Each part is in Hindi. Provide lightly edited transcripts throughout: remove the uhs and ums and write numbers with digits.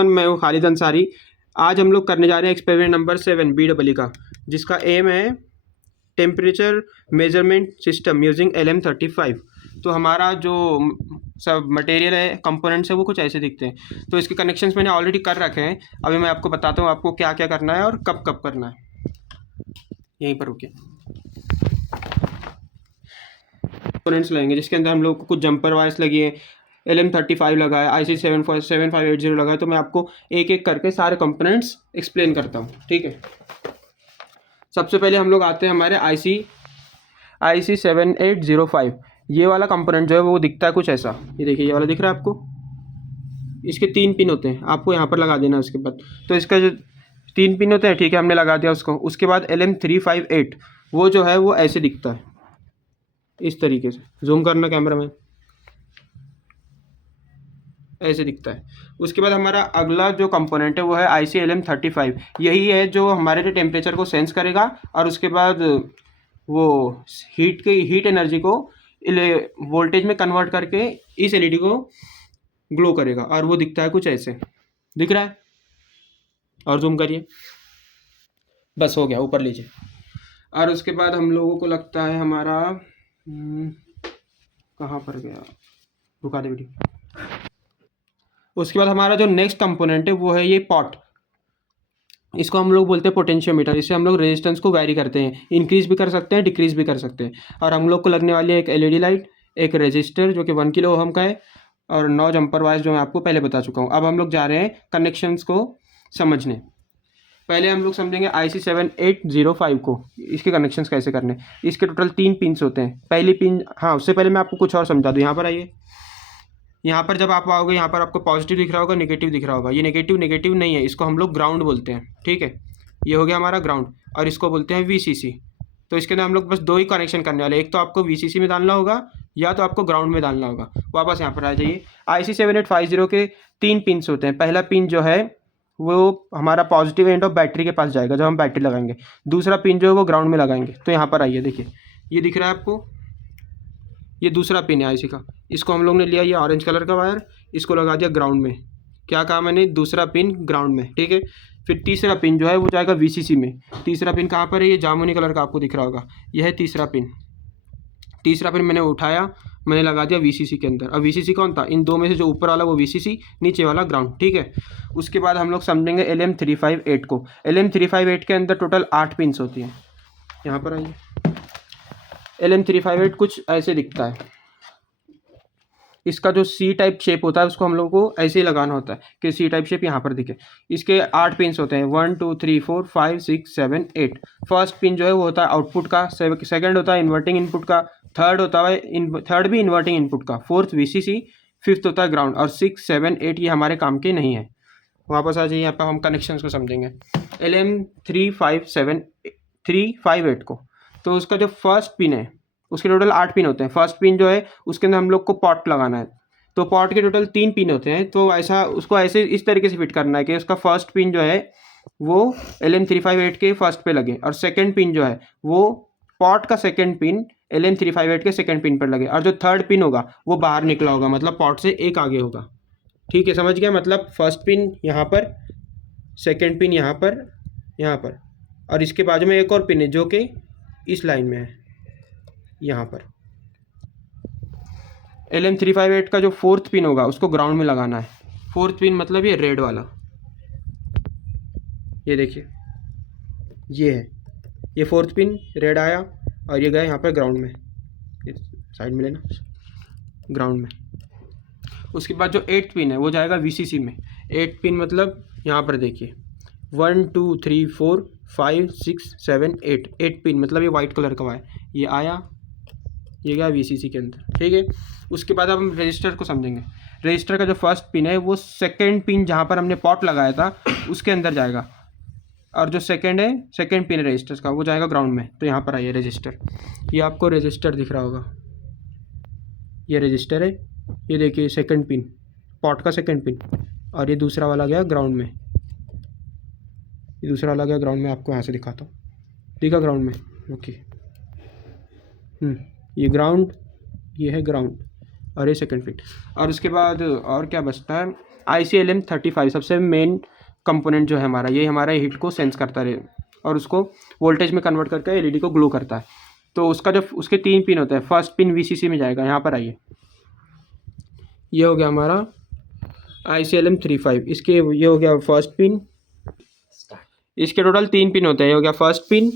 एवरीवन, मैं हूँ खालिद अंसारी। आज हम लोग करने जा रहे हैं एक्सपेरिमेंट नंबर 7 BEE का, जिसका एम है temperature measurement system using LM35। तो हमारा जो सब मटेरियल है, कंपोनेंट्स है, वो कुछ ऐसे दिखते हैं। तो इसके कनेक्शंस मैंने ऑलरेडी कर रखे हैं। अभी मैं आपको बताता हूँ आपको क्या क्या करना है और कब कब करना है। यहीं पर रुके। कंपोनेंट्स लगेंगे जिसके अंदर हम लोग को कुछ जंपर वायर्स लगी है, LM35 लगा है, IC 7580 लगा है। तो मैं आपको एक एक करके सारे कंपोनेंट्स एक्सप्लेन करता हूँ, ठीक है। सबसे पहले हम लोग आते हैं हमारे IC 7805। ये वाला कंपोनेंट जो है वो दिखता है कुछ ऐसा। ये देखिए, ये वाला दिख रहा है आपको। इसके 3 पिन होते हैं, आपको यहाँ पर लगा देना उसके बाद। तो इसका जो 3 पिन होते हैं, ठीक है, हमने लगा दिया उसको। उसके बाद LM358 वो जो है वो ऐसे दिखता है, इस तरीके से। जूम करना कैमरा में, ऐसे दिखता है। उसके बाद हमारा अगला जो कंपोनेंट है वो है IC LM35। यही है जो हमारे जो टेम्परेचर को सेंस करेगा और उसके बाद वो हीट एनर्जी को वोल्टेज में कन्वर्ट करके इस LED को ग्लो करेगा। और वो दिखता है कुछ ऐसे, दिख रहा है। और जूम करिए, बस हो गया, ऊपर लीजिए। और उसके बाद हम लोगों को लगता है हमारा कहाँ पर गया, रुका दे वीडियो। उसके बाद हमारा जो नेक्स्ट कंपोनेंट है वो है ये पॉट। इसको हम लोग बोलते हैं पोटेंशियोमीटर। इससे हम लोग रेजिस्टेंस को वैरी करते हैं, इंक्रीज भी कर सकते हैं, डिक्रीज भी कर सकते हैं। और हम लोग को लगने वाली है एक LED लाइट, एक रेजिस्टर जो कि 1 किलो ओम का है, और 9 जंपर वायर्स जो मैं आपको पहले बता चुका हूँ। अब हम लोग जा रहे हैं कनेक्शंस को समझने। पहले हम लोग समझेंगे IC 7805 को, इसके कनेक्शंस कैसे करने। इसके टोटल 3 पिन्स होते हैं। पहली पिन, हाँ उससे पहले मैं आपको कुछ और समझा दूँ। यहाँ पर आइए। यहाँ पर जब आप आओगे, यहाँ पर आपको पॉजिटिव दिख रहा होगा, नेगेटिव दिख रहा होगा। ये नेगेटिव नहीं है, इसको हम लोग ग्राउंड बोलते हैं, ठीक है। ये हो गया हमारा ग्राउंड, और इसको बोलते हैं VCC। तो इसके अंदर हम लोग बस 2 ही कनेक्शन करने वाले, एक तो आपको VCC में डालना होगा या तो आपको ग्राउंड में डालना होगा। वापस यहाँ पर आ जाइए। IC 7850 के 3 पिन्स होते हैं। पहला पिन जो है वो हमारा पॉजिटिव एंड ऑफ बैटरी के पास जाएगा जब हम बैटरी लगाएंगे। दूसरा पिन जो है वो ग्राउंड में लगाएंगे। तो यहाँ पर आइए, देखिए, ये दिख रहा है आपको, ये दूसरा पिन है IC का। इसको हम लोग ने लिया, ये ऑरेंज कलर का वायर, इसको लगा दिया ग्राउंड में। क्या कहा मैंने, दूसरा पिन ग्राउंड में, ठीक है। फिर तीसरा पिन जो है वो जाएगा VCC में। तीसरा पिन कहाँ पर है, ये जामुनी कलर का आपको दिख रहा होगा, यह है तीसरा पिन। तीसरा पिन मैंने उठाया, मैंने लगा दिया VCC के अंदर। अब VCC कौन था, इन दो में से जो ऊपर वाला वो VCC, नीचे वाला ग्राउंड, ठीक है। उसके बाद हम लोग समझेंगे LM358 को। LM358 के अंदर टोटल 8 पिन्स होती हैं। यहाँ पर आइए। LM358 कुछ ऐसे दिखता है। इसका जो C टाइप शेप होता है उसको हम लोगों को ऐसे ही लगाना होता है कि C टाइप शेप यहाँ पर दिखे। इसके 8 पिन्स होते हैं, 1 2 3 4 5 6 7 8। फर्स्ट पिन जो है वो होता है आउटपुट का, सेकंड होता है इन्वर्टिंग इनपुट का, थर्ड भी इन्वर्टिंग इनपुट का, फोर्थ VCC, फिफ्थ होता है ग्राउंड, और 6 7 8 ये हमारे काम के नहीं है। वापस आ जाइए, यहाँ पर हम कनेक्शंस को समझेंगे। LM358 को, तो उसका जो फर्स्ट पिन है, उसके टोटल 8 पिन होते हैं। फर्स्ट पिन जो है उसके अंदर हम लोग को पॉट लगाना है। तो पॉट के टोटल 3 पिन होते हैं। तो ऐसा उसको ऐसे इस तरीके से फिट करना है कि उसका फर्स्ट पिन जो है वो LM358 के फर्स्ट पे लगे, और सेकंड पिन जो है वो पॉट का सेकंड पिन LM358 के सेकंड पिन पर लगे, और जो थर्ड पिन होगा वो बाहर निकला होगा, मतलब पॉट से एक आगे होगा, ठीक है। समझ गया, मतलब फर्स्ट पिन यहाँ पर, सेकंड पिन यहाँ पर, और इसके बाजू में एक और पिन है जो कि इस लाइन में है, यहाँ पर। LM358 का जो फोर्थ पिन होगा उसको ग्राउंड में लगाना है। फोर्थ पिन मतलब ये रेड वाला, ये देखिए, ये है, ये फोर्थ पिन रेड आया, और ये गया यहाँ पर ग्राउंड में, साइड में लेना, ग्राउंड में। उसके बाद जो 8th पिन है वो जाएगा VCC में। 8 पिन मतलब यहाँ पर देखिए, 1 2 3 4 5 6 7 8। 8 पिन मतलब ये वाइट कलर का है, ये आया, ये गया VCC के अंदर, ठीक है। उसके बाद अब हम रजिस्टर को समझेंगे। रजिस्टर का जो फर्स्ट पिन है वो सेकंड पिन जहाँ पर हमने पॉट लगाया था उसके अंदर जाएगा, और जो सेकंड पिन है रजिस्टर का वो जाएगा ग्राउंड में। तो यहाँ पर आइए, रजिस्टर, ये आपको रजिस्टर दिख रहा होगा, ये रजिस्टर है। ये देखिए सेकंड पिन, पॉट का सेकंड पिन, और ये दूसरा वाला गया ग्राउंड में। ये दूसरा वाला गया ग्राउंड में, आपको यहाँ से दिखाता हूँ, ठीक है, ग्राउंड में, ओके। ये ग्राउंड, ये है ग्राउंड, और ये सेकंड पिन। और उसके बाद और क्या बचता है, IC LM35 सबसे मेन कंपोनेंट जो है हमारा, ये हमारा हीट को सेंस करता रहे और उसको वोल्टेज में कन्वर्ट करके एलईडी को ग्लो करता है। तो उसका जो उसके 3 पिन होते हैं, फर्स्ट पिन VCC में जाएगा, यहाँ पर आइए, ये हो गया हमारा IC LM35, इसके ये हो गया फर्स्ट पिन, इसके टोटल 3 पिन होते हैं, ये हो गया first pin,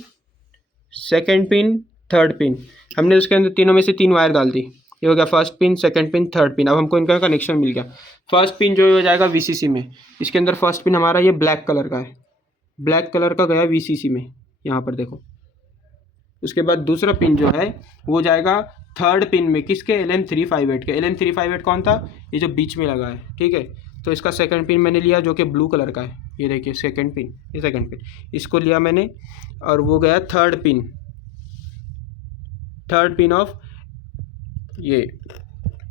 second pin, third pin. हमने उसके अंदर तीनों में से 3 वायर डाल दी, ये हो गया first pin, second pin, third pin. अब हमको इनका कनेक्शन मिल गया। फर्स्ट पिन जो हो जाएगा VCC में, इसके अंदर फर्स्ट पिन हमारा ये ब्लैक कलर का है, ब्लैक कलर का गया VCC में, यहाँ पर देखो। उसके बाद दूसरा पिन जो है वो जाएगा थर्ड पिन में, किसके, LM358 के। LM358 कौन था, ये जो बीच में लगा है, ठीक है। तो इसका सेकंड पिन मैंने लिया जो कि ब्लू कलर का है, ये देखिए सेकंड पिन, ये सेकंड पिन इसको लिया मैंने, और वो गया थर्ड पिन ऑफ ये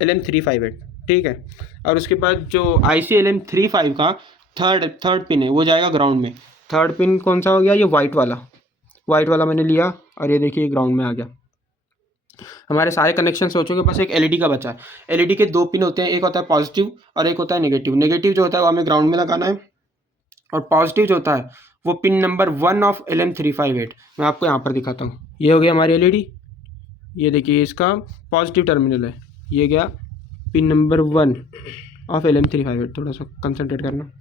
LM358, ठीक है। और उसके बाद जो IC LM35 का थर्ड पिन है वो जाएगा ग्राउंड में। थर्ड पिन कौन सा हो गया, ये वाइट वाला मैंने लिया, और ये देखिए ग्राउंड में आ गया। हमारे सारे कनेक्शन हो चुके, बस एक एलईडी का बचा है। एलईडी के 2 पिन होते हैं, एक होता है पॉजिटिव और एक होता है नेगेटिव। नेगेटिव जो होता है वो हमें ग्राउंड में लगाना है, और पॉजिटिव जो होता है वो पिन नंबर 1 ऑफ LM358। मैं आपको यहाँ पर दिखाता हूँ, ये हो गया हमारी एलईडी, ये देखिए इसका पॉजिटिव टर्मिनल है, ये गया पिन नंबर 1 ऑफ LM358। थोड़ा सा कंसंट्रेट करना,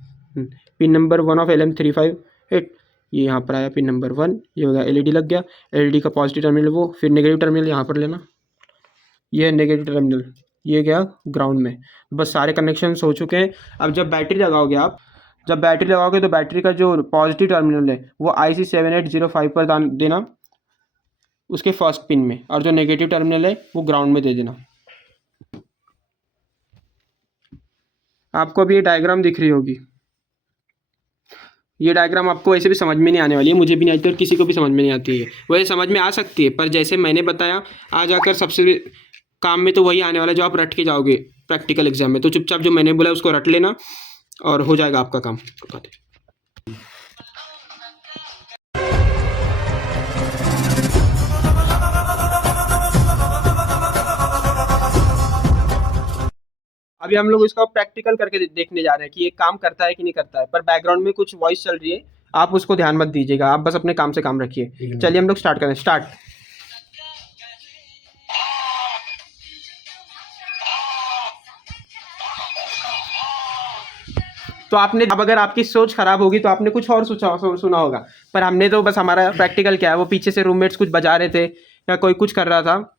पिन नंबर 1 ऑफ LM358, ये यहाँ पर आया पिन नंबर 1, ये हो गया, एलईडी लग गया। एलईडी का पॉजिटिव टर्मिनल वो, फिर नेगेटिव टर्मिनल यहाँ पर लेना, ये है नेगेटिव टर्मिनल, ये गया ग्राउंड में। बस सारे कनेक्शंस हो चुके हैं। अब जब बैटरी लगाओगे आप, तो बैटरी का जो पॉजिटिव टर्मिनल है वो IC7805 पर देना उसके फर्स्ट पिन में, और जो नेगेटिव टर्मिनल है वो ग्राउंड में दे देना। आपको अभी ये डायग्राम दिख रही होगी, ये डायग्राम आपको वैसे भी समझ में नहीं आने वाली है, मुझे भी नहीं आती और किसी को भी समझ में नहीं आती है। वैसे समझ में आ सकती है, पर जैसे मैंने बताया आ जाकर सबसे काम में तो वही आने वाला है जो आप रट के जाओगे प्रैक्टिकल एग्जाम में। तो चुपचाप जो मैंने बोला उसको रट लेना और हो जाएगा आपका काम। अभी हम लोग इसका प्रैक्टिकल करके देखने जा रहे हैं कि ये काम करता है कि नहीं करता है, पर बैकग्राउंड में कुछ वॉइस चल रही है, आप उसको ध्यान मत दीजिएगा, आप बस अपने काम से काम रखिए। चलिए हम लोग स्टार्ट करें। स्टार्ट। तो आपने, अब अगर आपकी सोच खराब होगी तो आपने कुछ और सुना होगा, पर हमने तो बस, हमारा प्रैक्टिकल क्या है, वो पीछे से रूममेट्स कुछ बजा रहे थे या कोई कुछ कर रहा था,